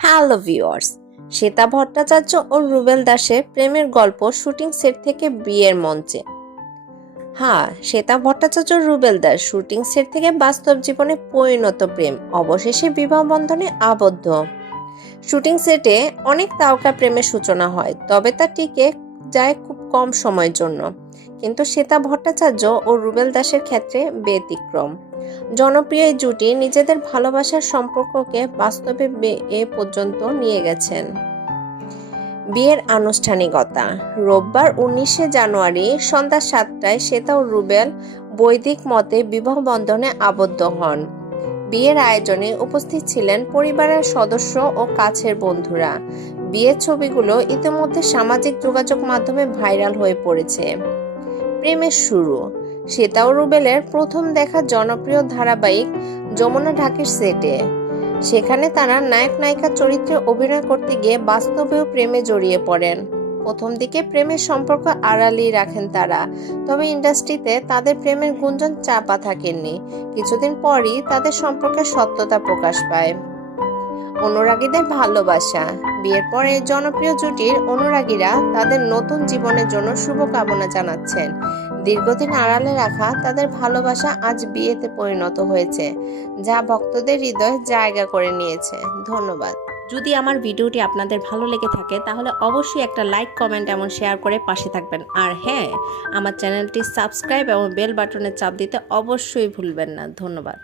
Hello viewers, Shweta Bhattacharya ও রুবেল দাসের প্রেমের গল্প শুটিং সেট থেকে বিয়ের মঞ্চে। হ্যাঁ, শ্বেতা ভট্টাচার্য রুবেল দাস শুটিং সেট থেকে বাস্তব জীবনে পরিণত প্রেম অবশেষে বিবাহ বন্ধনে আবদ্ধ। শুটিং সেটে অনেক তারকা প্রেমের সূচনা হয়, তবে তা টিকে যায় খুব কম সময়ের জন্য। কিন্তু শ্বেতা ভট্টাচার্য ও রুবেল দাসের ক্ষেত্রে ব্যতিক্রম। জনপ্রিয় এই জুটি নিজেদের ভালোবাসার সম্পর্ককে বাস্তবে এ পর্যন্ত নিয়ে গেছেন। বিয়ের আনুষ্ঠানিকতা রোববার 19শে জানুয়ারি সন্ধ্যা 7টায় শ্বেতা ও রুবেল বৈদিক মতে বিবাহ বন্ধনে আবদ্ধ হন। বিয়ের আয়োজনে উপস্থিত ছিলেন পরিবারের সদস্য ও কাছের বন্ধুরা। বিয়ের ছবিগুলো ইতিমধ্যে সামাজিক যোগাযোগ মাধ্যমে ভাইরাল হয়ে পড়েছে। প্রেমের শুরু শ্বেতা ও রুবেলের প্রথম দেখা জনপ্রিয় ধারাবাহিক যমুনা ঢাকের সেটে। সেখানে তারা নায়ক নায়িকা চরিত্রে অভিনয় করতে গিয়ে বাস্তবেও প্রেমে জড়িয়ে পড়েন। প্রথম দিকে প্রেমের সম্পর্ক আড়ালেই রাখেন তারা, তবে ইন্ডাস্ট্রিতে তাদের প্রেমের গুঞ্জন চাপা থাকেননি। কিছুদিন পরই তাদের সম্পর্কে সত্যতা প্রকাশ পায়। অনুরাগীদের ভালোবাসা বিয়ের পরে জনপ্রিয় জুটির অনুরাগীরা তাদের নতুন জীবনের জন্য শুভকামনা জানাচ্ছেন। দীর্ঘদিন আড়ালে রাখা তাদের ভালোবাসা আজ বিয়েতে পরিণত হয়েছে, যা ভক্তদের হৃদয়ে জায়গা করে নিয়েছে। ধন্যবাদ। যদি আমার ভিডিওটি আপনাদের ভালো লেগে থাকে তাহলে অবশ্যই একটা লাইক, কমেন্ট এবং শেয়ার করে পাশে থাকবেন। আর হ্যাঁ, আমার চ্যানেলটি সাবস্ক্রাইব এবং বেল বাটনে চাপ দিতে অবশ্যই ভুলবেন না। ধন্যবাদ।